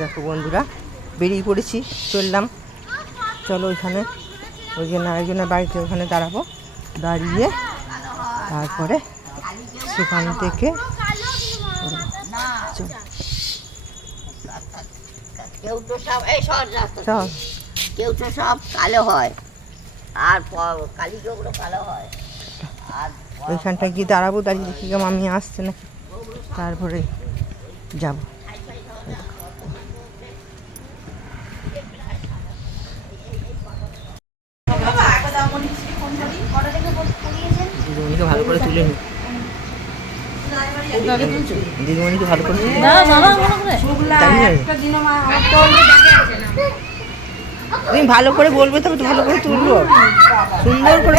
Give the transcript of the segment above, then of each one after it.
দেখো বন্ধুরা বেরিয়ে পড়েছি, চললাম। চলো ওইখানে ওই জন্য আরেকজনের বাড়িতে ওখানে দাঁড়াবো, দাঁড়িয়ে তারপরে সেখান থেকে কেউ তো সব কেউ তো সব কালো হয়, আর কালিগুলো কালো হয়। আর ওইখানটায় গিয়ে দাঁড়াবো, দাঁড়িয়ে দেখি মামি আসছে নাকি, তারপরে যাব। দিদিমণিকে ভালো করে তুলে নি, দিদিমণিকে ভালো করে তুমি ভালো করে বলবে, তবে তো ভালো করে তুলবো, সুন্দর করে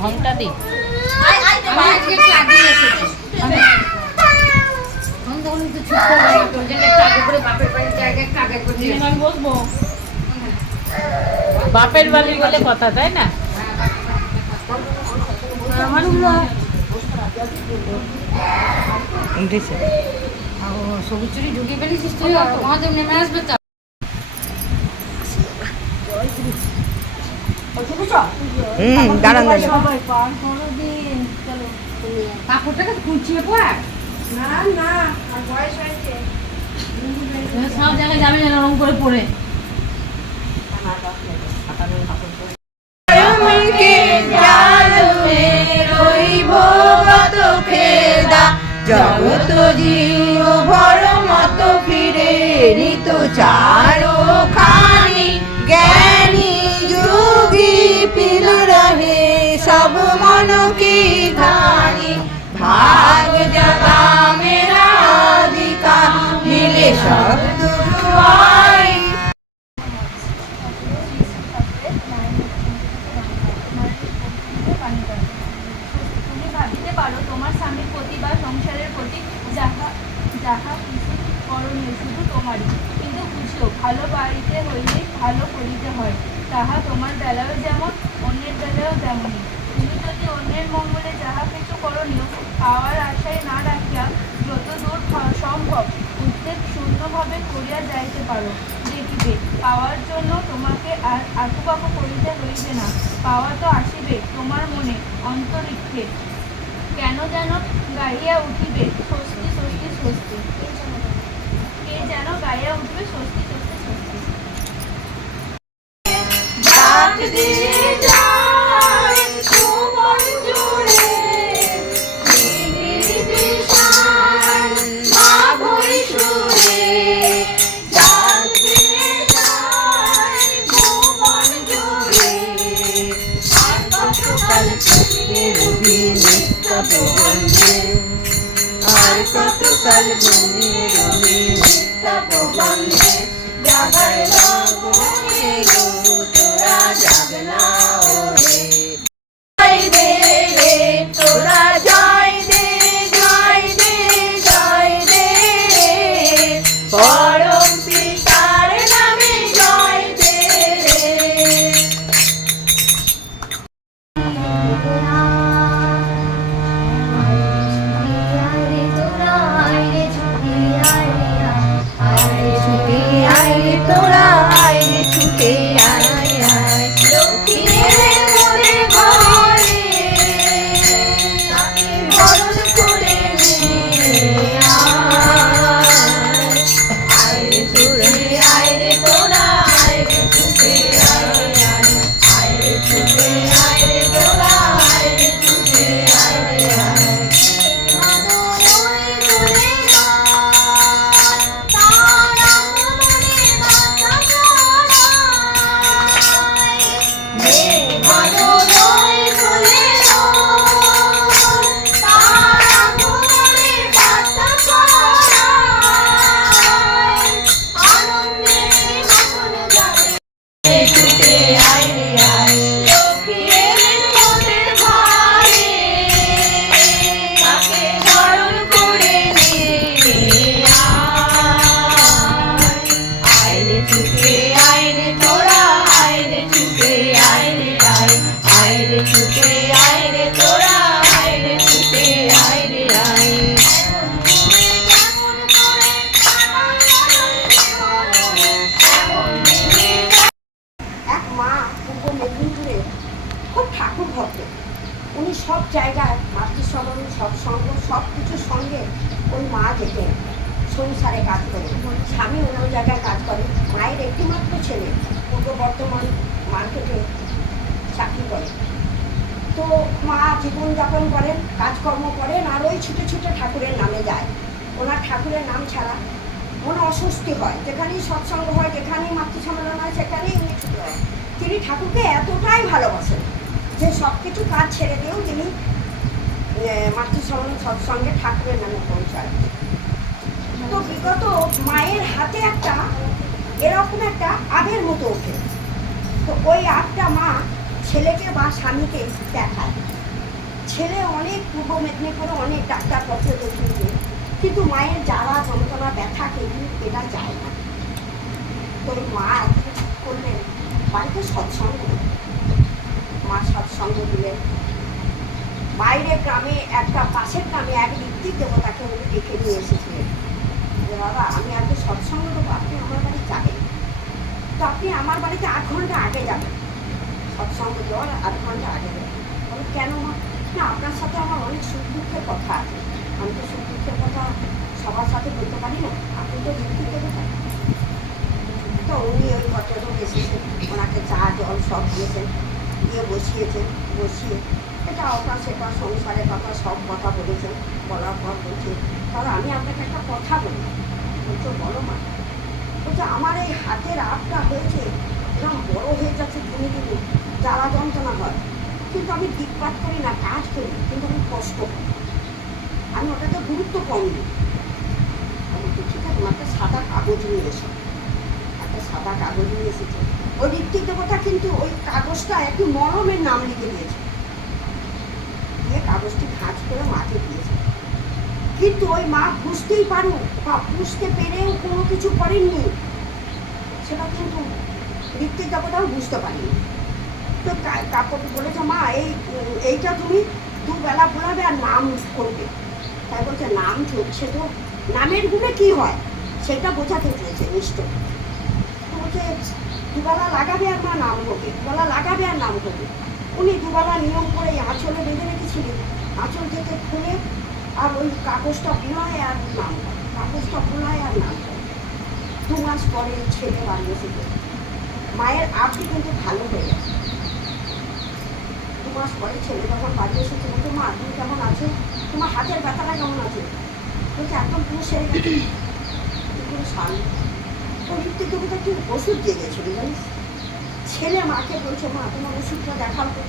ঘন্টা দি বাপের বাড়ি বলে কথা, তাই না? সবুজ চুরি ঢুকিয়ে ফেলেছিস তুই, মহাদেব নেমে আসবে। দাঁড়ান কাপড়টাকে কুচিয়ে পড়া না সব জায়গায় যাবে না রং করে পরে। জগত জীব ভর মত ফিরে নিত চারো খানি, জ্ঞানী যোগী পিল রহে সব মন কি ধানি, ভাগ জगा मेरा अधिका मिले सब दुआई। তুমি ভাবিতে পারো তোমার স্বামীর প্রতি বা সংসারের প্রতি যাহা যাহা কিছু করণীয় শুধু তোমারই, কিন্তু বুঝিও ভালো বাড়িতে হইলে ভালো করিতে হয়, তাহা তোমার বেলায়ও যেমন অন্যের বেলায়ও তেমনই। তুমি যদি অন্যের মঙ্গলে যাহা কিছু করণীয় পাওয়ার আশায় না রাখিয়া যতদূর সম্ভব উদ্বেগ শূন্যভাবে করিয়া যাইতে পারো, দেখিবে পাওয়ার জন্য তোমাকে আর আকুপাকু করিতে হইবে না। পাওয়া তো আসিবে তোমার মনে অন্তরিক্ষে, কেন যেন গাইয়া উঠিবে স্বস্তি স্বস্তি স্বস্তি, কে যেন গাইয়া উঠবে স্বস্তি স্বস্তি স্বস্তি। আর কত কাল বনে রবি বন্ধে জাগায় বনে গো তোরা জাগনা ওরে, জয় দে রে তোরা জয় দে জয় দে জয় দে, পরম পিতার নামে জয় দে রে। তোরা আয় ছুটে আয় আয় লক্ষ্মী আয় রে ছুটে আয় রে তোরা, আয় রে ছুটে আয় রে আয়। এক মা পূর্ব মেদিনীপুরে খুব ঠাকুর ভক্ত। উনি সব জায়গায় মাতৃসভা, সৎসঙ্গ সব কিছুর সঙ্গে ওই মা যেতেন, সংসারে কাজ করে। স্বামী অন্য জায়গায় কাজ করে। মায়ের একটিমাত্র ছেলে পূর্ব বর্ধমান মার্কেটে চাকরি করে। তো মা জীবনযাপন করেন, কাজকর্ম করেন, আর ওই ছুটে ছুটে ঠাকুরের নামে যায়। ওনার ঠাকুরের নাম ছাড়া মনে অস্বস্তি হয়। যেখানেই সৎসঙ্গ হয়, যেখানেই মাতৃসম্মেলন হয়, সেখানেই উনি ছুটে হয়। তিনি ঠাকুরকে এতটাই ভালোবাসেন যে সব কিছু কাজ ছেড়ে দিয়েও তিনি মাতৃসম্মেলন সৎসঙ্গে ঠাকুরের নামে পৌঁছায়। তো বিগত মায়ের হাতে একটা এরকম একটা আগের মতো ওঠে। তো ওই আগটা মা ছেলেকে বা স্বামীকে দেখায়। ছেলে অনেক পূর্ব মেদিনীপুরে অনেক ডাক্তারপত্র দেখিয়েছে, কিন্তু মায়ের জ্বালা যন্ত্রণা ব্যথা কিন্তু এটা যায় না। তো মা একদিন ঠিক করলেন বাড়িতে সৎসঙ্গ। মা সৎসঙ্গ দিলেন। বাইরে গ্রামে একটা পাশের গ্রামে এক ঋত্বিক দেবতাকে উনি ডেকে নিয়ে এসেছিলেন যে বাবা আমি আজকে সৎসঙ্গ দেবো, আপনি আমার বাড়ি যাবেন। তো আপনি আমার বাড়িতে 8 ঘন্টা আগে যাবেন, সৎসঙ্গ দেওয়ার 8 ঘন্টা আগে যাবেন। বলে কেন মা? না, আপনার সাথে আমার অনেক সুখ দুঃখের কথা আছে। আমি তো সুখ দুঃখের কথা সবার সাথে বলতে পারি না, আপনি তো ঋত্বিক দেবতা। তো উনি ওই ভদ্রলোক এসেছেন, ওনাকে চা জল সব দিয়েছেন, দিয়ে বসিয়েছেন। বসিয়ে এটা ওটা সেটা সংসারের কথা সব কথা বলেছেন। বলার পর বলছে তাহলে আমি আপনাকে একটা কথা বলি। বলছো বলো মা। বলছে আমার এই হাতের আপটা হয়েছে এরকম বড় হয়ে যাচ্ছে, দিনে দিনে জ্বালা যন্ত্রণা হয়, কিন্তু আমি দিকপাত করি না, কাজ করি, কিন্তু আমি কষ্ট করি, আমি ওটাকে গুরুত্ব কম দিই। আমি তো ঠিক আছে, একটা সাদা কাগজ নিয়ে এসো। একটা সাদা কাগজ নিয়ে এসেছে। ওই ঋত্বিক দেবতা কিন্তু ওই কাগজটা একটু মরমের নাম লিখে দিয়েছে, দিয়ে কাগজটি ভাঁজ করে মাকে দিয়েছে। কিন্তু ওই মা বুঝতেই পারুক বা বুঝতে পেরেও কোনো কিছু করেননি, সেটা কিন্তু ঋত্বিক দেবতাও বুঝতে পারেনি। তো কাপড় বলেছে মা এইটা তুমি দুবেলা ফোলাবে আর নাম করবে। তাই বলছে নাম চলছে, তো নামের গুণে কি হয় সেটা বোঝাতে চেয়েছে নিশ্চয়। তো বলছে দুবেলা লাগাবে আর মা নাম করবে, দুবেলা লাগাবে আর নাম করবে। উনি দুবেলা নিয়ম করে আঁচলে বেঁধে রেখেছিলেন। আঁচল থেকে খুলে আর ওই কাগজটা বোলায় আর নাম করে, কাগজটা বোলায় আর নাম করে। 2 মাস পরে ছেলে বাড়ি এসেছে। মায়ের আপনি কিন্তু ভালো হয়ে গেছে। 2 মাস পরে ছেলে যখন বাড়ি এসেছে, বলতো মা তুমি কেমন আছো, তোমার হাতের ব্যথাটা কেমন আছে? বলছে একদম পুরো সেরে গেছে, পুরো সামনে। তো ঋত্বিক দেবতা একটু ওষুধ দিয়ে গেছিল জানিস। ছেলে মাকে বলছে মা তোমার ওষুধটা দেখাও তো।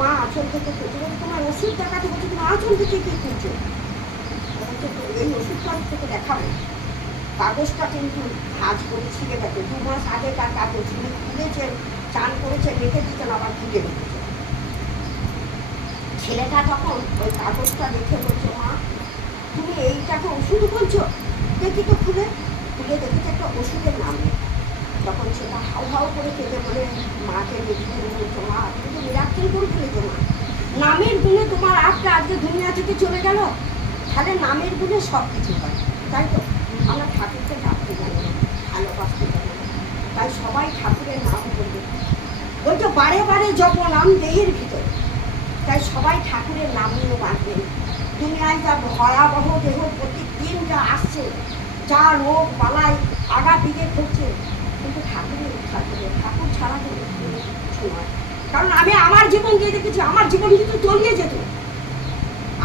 মা আঁচল থেকে খুঁজে বলছে তোমার ওষুধ দেখাতে বলছে, তুমি আঁচল থেকে কী খুঁজছো? বলছে তো এই ওষুধটা থেকে দেখাবে। কাগজটা কিন্তু ভাঁজ করে ছিঁড়ে গেছে। 2 মাস আগেকার কাগজ, উনি খুলেছেন, চান করেছেন, রেখে দিতেন, আবার খুলে রেখেছেন। ছেলেটা তখন ওই কাগজটা দেখে বলছে মা তুমি এইটাকে ওষুধ বলছো? দেখি তো খুলে। খুলে দেখেছে একটা ওষুধের নাম নেই। তখন সেটা হাউ হাউ করে কেঁদে বলে মাকে দেখে বলছো মা তুমি তো মিরাক্কেল করে ফেলেছো মা। নামের গুণে তোমার আপটা আজকে দুনিয়া থেকে চলে গেল। তাহলে নামের গুণে সব কিছু হয়, তাই তো? আমরা ঠাকুরকে ডাকতে জানি না, ভালোবাসতে জানি না, তাই সবাই ঠাকুরের নাম করবে। বলতো বারে বারে জপ নাম দেহের ভিতরে, তাই সবাই ঠাকুরের নাম নিয়ে বাঁচবেন। দুনিয়ায় যা ভয়াবহ দেহ প্রতিদিন যা আসছে, যা রোগ বালাই আগা দিকে করছে, কিন্তু ঠাকুরের উদ্ধার করবে। ঠাকুর ছাড়া কিন্তু কিছু নয়। কারণ আমি আমার জীবন দিয়ে দেখেছি, আমার জীবন কিন্তু তলিয়ে যেত।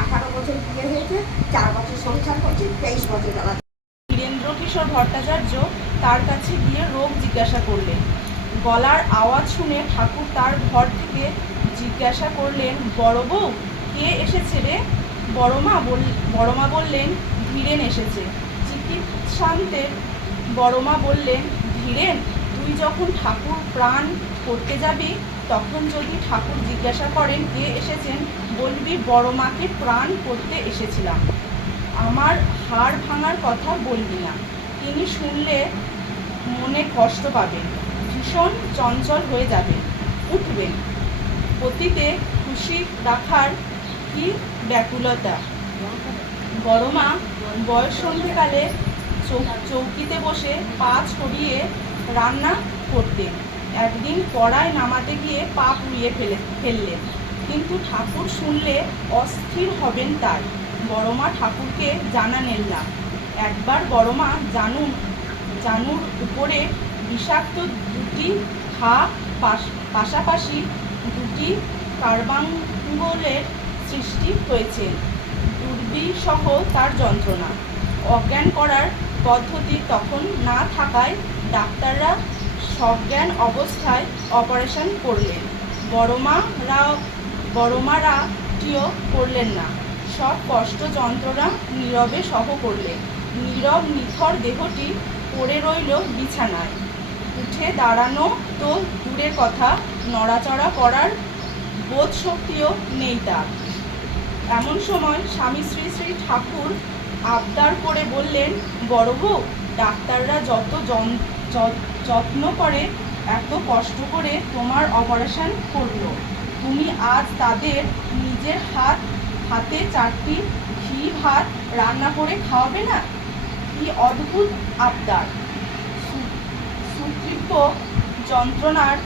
18 বছর বিয়ে হয়েছে, 4 বছর সংসার করছি, 23 বছর জ্বালা। বীরেন্দ্র কিশোর ভট্টাচার্য তার কাছে গিয়ে রোগ জিজ্ঞাসা করলেন। গলার আওয়াজ শুনে ঠাকুর তার ঘর থেকে জিজ্ঞাসা করলেন, বড় বউ কে এসেছে রে? বড়মা বললেন, ধীরেন এসেছে। চিকিৎসান্তের বড়মা বললেন, ধীরেন তুই যখন ঠাকুর প্রাণ করতে যাবি, তখন যদি ঠাকুর জিজ্ঞাসা করেন কে এসেছেন, বলবি বড়মাকে প্রাণ করতে এসেছিলাম। আমার হাড় ভাঙার কথা বলবি না, তিনি শুনলে মনে কষ্ট পাবেন, ভীষণ চঞ্চল হয়ে যাবে। উঠবেন। পতিতে খুশি রাখার কি ব্যাকুলতা। বড় মা বয়স সন্ধ্যেকালে চৌকিতে বসে পা ছড়িয়ে রান্না করতেন। একদিন কড়াই নামাতে গিয়ে পা পুড়িয়ে ফেললেন, কিন্তু ঠাকুর শুনলে অস্থির হবেন তাই। বড় মা ঠাকুরকে জানালেন না। একবার বড় মা জানুর উপরে বিষাক্ত দুটি ঘা পাশাপাশি দুটি কার্বাঙ্গলের সৃষ্টি হয়েছে। দুর্বিসহ তার যন্ত্রণা। অজ্ঞান করার পদ্ধতি তখন না থাকায় ডাক্তাররা সজ্ঞান অবস্থায় অপারেশন করলেন। বড় মারাটিও করলেন না, সব কষ্ট যন্ত্রণা নীরবে সহ করলেন। নীরব নিথর দেহটি পড়ে রইল বিছানায়। উঠে দাঁড়ানো তো দূরের কথা, নড়াচড়া করার বোধ শক্তিও নেই তার। এমন সময় স্বামী শ্রী শ্রী ঠাকুর আবদার করে বললেন, বড় বউ, ডাক্তাররা যত যত্ন করে, এত কষ্ট করে তোমার অপারেশন করলো, তুমি আজ তাদের নিজের হাতে 4টি ঘি ভাত রান্না করে খাওয়াবে না? কি অদ্ভুত আবদার! সুতৃপ্ত যন্ত্রণার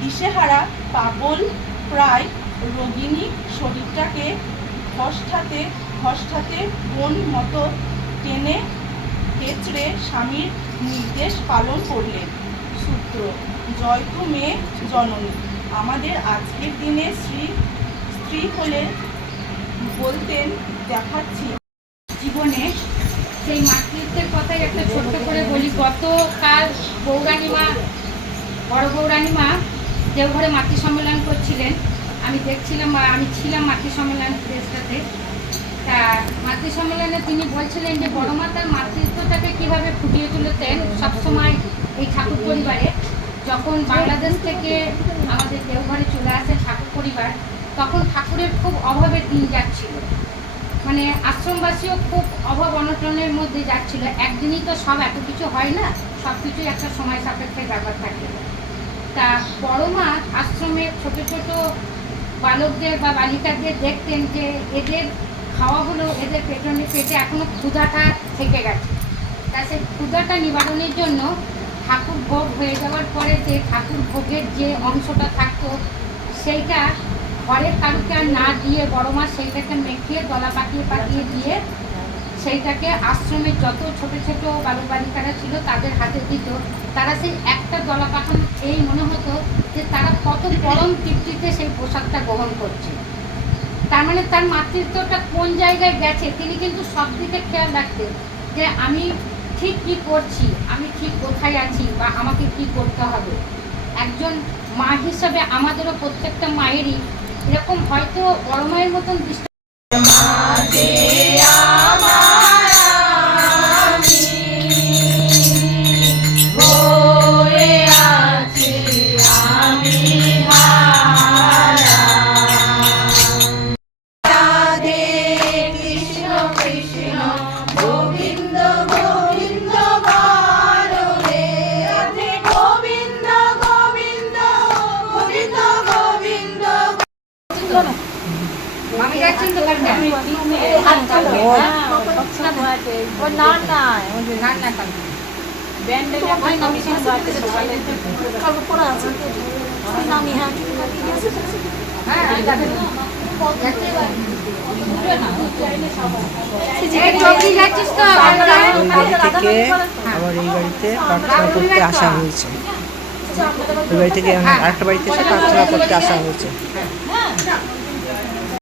দিশেহারা পাগল প্রায় রোগিণী শরীরটাকে ঘষ্টাতে বোন মতো টেনে হেঁচড়ে স্বামীর নির্দেশ পালন করলেন। সূত্র: জয়তু মেয়ে জননী। আমাদের আজকের দিনে স্ত্রী হলে বলতেন, দেখাচ্ছি জীবনে সেই মাতৃত্বের কথাই একটা ছোট্ট করে বলি। গতকাল বড় বৌরানীমা দেওঘরে মাতৃ সম্মেলন করছিলেন। আমি দেখছিলাম, আমি ছিলাম মাতৃ সম্মেলন দেশটাতে। তা মাতৃ সম্মেলনে তিনি বলছিলেন যে বড় মা তার মাতৃত্বটাকে কীভাবে ফুটিয়ে তুলেছেন সবসময় এই ঠাকুর পরিবারে। যখন বাংলাদেশ থেকে আমাদের দেওঘরে চলে আসে ঠাকুর পরিবার, তখন ঠাকুরের খুব অভাবের দিন যাচ্ছিল। মানে আশ্রমবাসীও খুব অভাব অনটনের মধ্যে যাচ্ছিল। একদিনই তো সব এত কিছু হয় না, সব কিছুই একটা সময় সাপেক্ষের ব্যাপার থাকে। তা বড় মা আশ্রমের ছোট ছোট বালকদের বা বালিকাদের দেখতেন যে এদের খাওয়াগুলো এদের পেটে এখনো ক্ষুধাটা থেকে গেছে। তা সেই ক্ষুধাটা নিবারণের জন্য ঠাকুর ভোগ হয়ে যাওয়ার পরে যে ঠাকুর ভোগের যে অংশটা থাকতো, সেইটা ঘরের কারুকে আর না দিয়ে বড় মা সেইটাকে মেখে দলা পাকিয়ে দিয়ে সেইটাকে আশ্রমের যত ছোট ছোট বালক বালিকারা ছিল তাদের হাতে দিত। তারা সেই একটা দলা পাকানো এই মনে হতো যে তারা কত পরম তৃপ্তিতে সেই প্রসাদটা গ্রহণ করছে। তার মানে তার মাতৃত্বটা কোন জায়গায় গেছে তিনি কিন্তু সব দিকে খেয়াল রাখতেন যে আমি ঠিক কী করছি, আমি ঠিক কোথায় আছি বা আমাকে কি করতে হবে। একজন মা হিসাবে আমাদেরও প্রত্যেকটা মায়েরই এরকম হয়তো বড় মায়ের মতন দৃষ্টি আমি যাচ্ছেন তো কাটতে যাচ্ছিস তো থেকে আবার এই বাড়িতে প্রার্থনা করতে আসা হয়েছে। ওই বাড়ি থেকে আরেকটা বাড়িতে এসে প্রার্থনা করতে আসা হয়েছে।